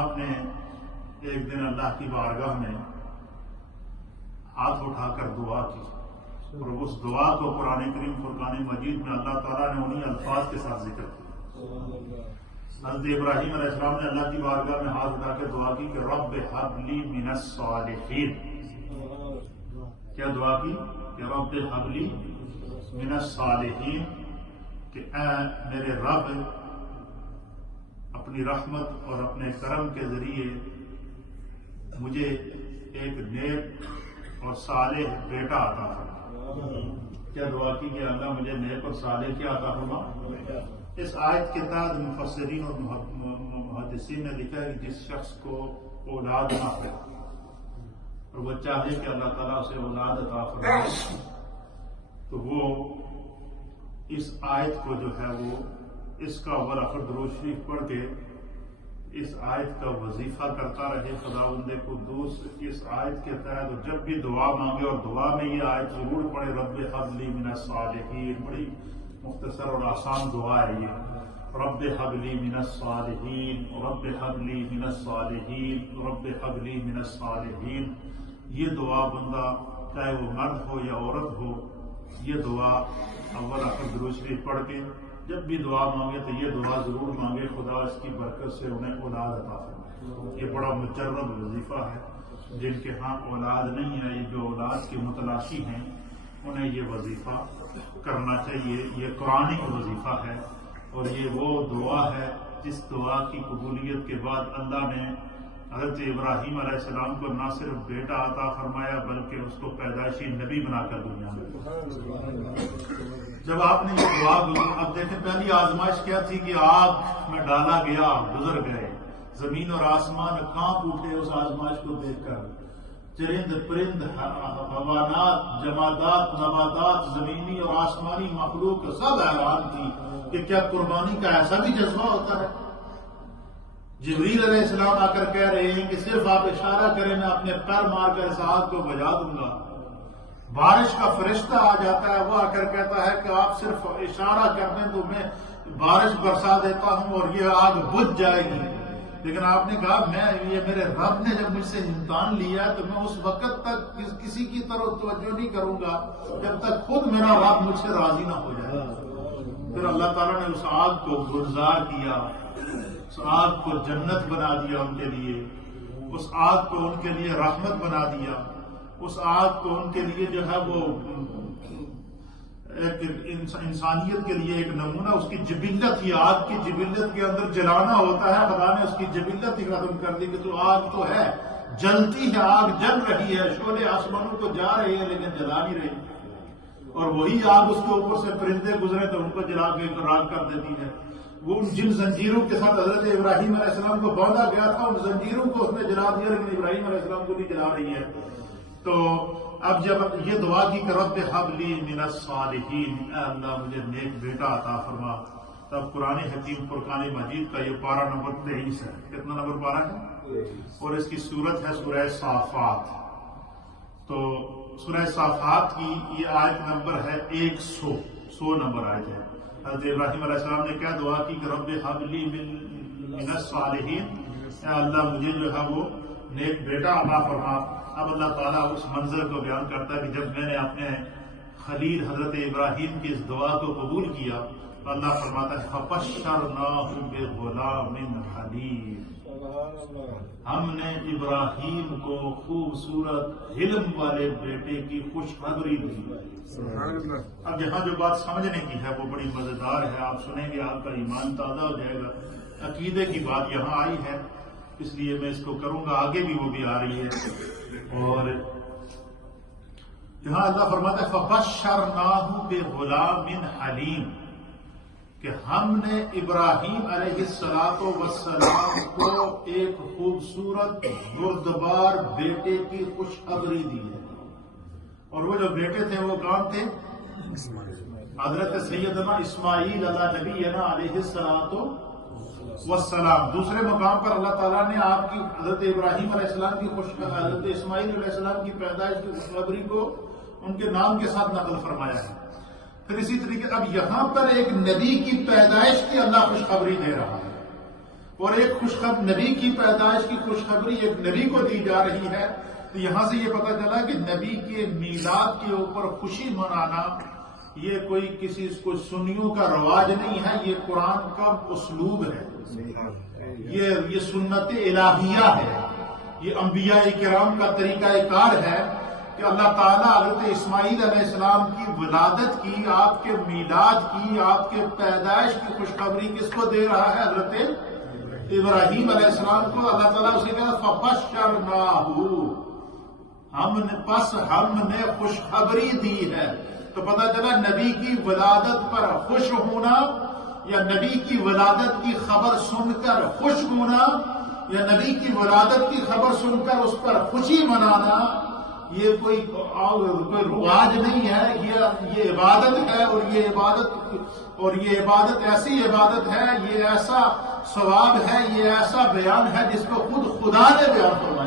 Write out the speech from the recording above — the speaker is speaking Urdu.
آپ نے ایک دن اللہ کی بارگاہ میں ہاتھ اٹھا کر دعا کی، اور اس دعا کو قرآن کریم فرقان مجید میں اللہ تعالیٰ نے انہی الفاظ کے ساتھ ذکر کیا۔ حضرت ابراہیم علیہ السلام نے اللہ کی بارگاہ میں ہاتھ اٹھا کے دعا کی کہ رب ہب لی من الصالحین۔ کیا دعا کی؟ کہ رب ہب لی من الصالحین، کہ اے میرے رب اپنی رحمت اور اپنے کرم کے ذریعے مجھے ایک نیک اور صالح بیٹا عطا فرما۔ کیا دعا کی کہ اللہ مجھے نیک اور صالح کیا عطا فرما؟ اس آیت کے تحت مفسرین اور محدثین نے لکھا ہے کہ جس شخص کو اولاد نہ ہو اور وہ چاہے کہ اللہ تعالیٰ اسے اولاد عطا فرمائے، تو وہ اس آیت کو جو ہے وہ اس کا اول آخر درود شریف پڑھ کے اس آیت کا وظیفہ کرتا رہے خداوند قدوس۔ اس آیت کے تحت جب بھی دعا مانگے اور دعا میں یہ آیت ضرور پڑھے، رب ہب لی من الصالحین۔ بڑی مختصر اور آسان دعا ہے یہ، رب ہب لی من الصالحین، رب ہب لی من الصالحین، رب ہب لی من الصالحین۔ یہ دعا بندہ چاہے وہ مرد ہو یا عورت ہو، یہ دعا اول آخر درود شریف پڑھ کے جب بھی دعا مانگے تو یہ دعا ضرور مانگے، خدا اس کی برکت سے انہیں اولاد عطا فرمائے۔ یہ بڑا مجرد وظیفہ ہے۔ جن کے ہاں اولاد نہیں ہے، یہ جو اولاد کے متلاشی ہیں، انہیں یہ وظیفہ کرنا چاہیے۔ یہ قرآنی وظیفہ ہے، اور یہ وہ دعا ہے جس دعا کی قبولیت کے بعد اللہ نے حضرت ابراہیم علیہ السلام کو نہ صرف بیٹا عطا فرمایا بلکہ اس کو پیدائشی نبی بنا کر دنیا میں۔ جب آپ نے یہ دعا کی، اب دیکھیں پہلی آزمائش کیا تھی کہ آگ میں ڈالا گیا، گزر گئے، زمین اور آسمان کانپ اٹھے اس آزمائش کو دیکھ کر، چرند پرند حیوانات، جمادات، نباتات، زمینی اور آسمانی مخلوق سب حیران تھی کہ کیا قربانی کا ایسا بھی جذبہ ہوتا ہے؟ جبریل علیہ السلام آ کر کہہ رہے ہیں کہ صرف آپ اشارہ کریں، میں اپنے پیر مار کر اس آگ کو بجھا دوں گا۔ بارش کا فرشتہ آ جاتا ہے، وہ آ کر کہتا ہے کہ آپ صرف اشارہ کر دیں تو میں بارش برسا دیتا ہوں اور یہ آگ بجھ جائے گی۔ لیکن آپ نے کہا یہ میرے رب نے جب مجھ سے امتحان لیا تو میں اس وقت تک کسی کی طرف توجہ نہیں کروں گا جب تک خود میرا رب مجھ سے راضی نہ ہو جائے۔ پھر اللہ تعالیٰ نے اس آگ کو گلزار کیا، اس آگ کو جنت بنا دیا ان کے لیے، اس آگ کو ان کے لیے رحمت بنا دیا، اس آگ کو ان کے لیے جو ہے وہ ایک انسانیت کے لیے ایک نمونہ، اس کی جبلت ہی، آگ کی جبلت کے اندر جلانا ہوتا ہے، خدا نے اس کی جبلت ہی ختم کر دی کہ تو آگ تو ہے، جلتی ہے، آگ جل رہی ہے، شعلے آسمانوں کو جا رہے ہیں لیکن جلا نہیں رہی، اور وہی آگ اس کے اوپر سے پرندے گزرے تو ان کو جلا کے راک کر دیتی ہے۔ وہ جن زنجیروں کے ساتھ حضرت ابراہیم علیہ السلام کو باندھا گیا تھا، ان زنجیروں کو اس نے جلا دیا، لیکن ابراہیم علیہ السلام کو نہیں جلا رہی ہے۔ تو اب جب یہ دعا کی کہ رب ہب لی من الصالحین، اے اللہ مجھے نیک بیٹا عطا فرما، تب قرآن حکیم فرقان مجید کا یہ پارہ نمبر 23 ہے۔ کتنا نمبر پارہ ہے؟ اور اس کی سورت ہے سورہ صافات۔ تو سورہ صافات کی یہ آیت نمبر ہے 100 نمبر آیت ہے۔ حضرت ابراہیم علیہ السلام نے کیا دعا کی کہ رب ہب لی من الصالحین، اے اللہ مجھے جو ہے وہ نیک بیٹا عطا فرما۔ اب اللہ تعالیٰ اس منظر کو بیان کرتا ہے کہ جب میں نے اپنے خلیل حضرت ابراہیم کی اس دعا کو قبول کیا، اللہ فرماتا ہے فَبَشَّرْنَاهُ بِغُلَامٍ حَلِيمٍ، ہم نے ابراہیم کو خوبصورت حلم والے بیٹے کی خوشخبری دی۔ اب یہاں جو بات سمجھنے کی ہے وہ بڑی مزیدار ہے، آپ سنیں گے آپ کا ایمان تازہ ہو جائے گا۔ عقیدے کی بات یہاں آئی ہے اس لیے میں اس کو کروں گا، آگے بھی وہ بھی آ رہی ہے۔ اور یہاں اللہ فرماتا ہے فَبَشَّرْنَاهُ بِغُلَامٍ حَلِيمٍ، کہ ہم نے ابراہیم علیہ السلام کو ایک خوبصورت بردبار بیٹے کی خوشخبری دی ہے۔ اور وہ جو بیٹے تھے وہ کون تھے؟ حضرت سیدنا اسماعیل علی نبینا علیہ السلام۔ دوسرے مقام پر اللہ تعالیٰ نے آپ کی حضرت ابراہیم علیہ السلام کی حضرت اسماعیل علیہ السلام کی پیدائش کی خوشخبری کو ان کے نام کے ساتھ نقل فرمایا ہے۔ پھر اسی طریقے اب یہاں پر ایک نبی کی پیدائش کی اللہ خوشخبری دے رہا ہے۔ اور ایک خوشخبری نبی کی پیدائش کی خوشخبری ایک نبی کو دی جا رہی ہے، تو یہاں سے یہ پتہ چلا کہ نبی کے میلاد کے اوپر خوشی منانا یہ کوئی کسی کو سنیوں کا رواج نہیں ہے، یہ قرآن کا اسلوب ہے، یہ سنت الہیہ ہے، یہ انبیاء کرام کا طریقہ کار ہے کہ اللہ تعالیٰ حضرت اسماعیل علیہ السلام کی ولادت کی، آپ کے میلاد کی، آپ کے پیدائش کی خوشخبری کس کو دے رہا ہے؟ حضرت ابراہیم علیہ السلام کو اللہ تعالیٰ اسے کہا فَبَشَّرْنَاهُ، ہم نے خوشخبری دی ہے۔ تو پتہ چلا نبی کی ولادت پر خوش ہونا یا نبی کی ولادت کی خبر سن کر خوش ہونا یا نبی کی ولادت کی خبر سن کر اس پر خوشی منانا یہ کوئی رواج نہیں ہے، یہ عبادت ہے، اور یہ عبادت ایسی عبادت ہے، یہ ایسا ثواب ہے، یہ ایسا بیان ہے جس کو خود خدا نے بیان فرمایا۔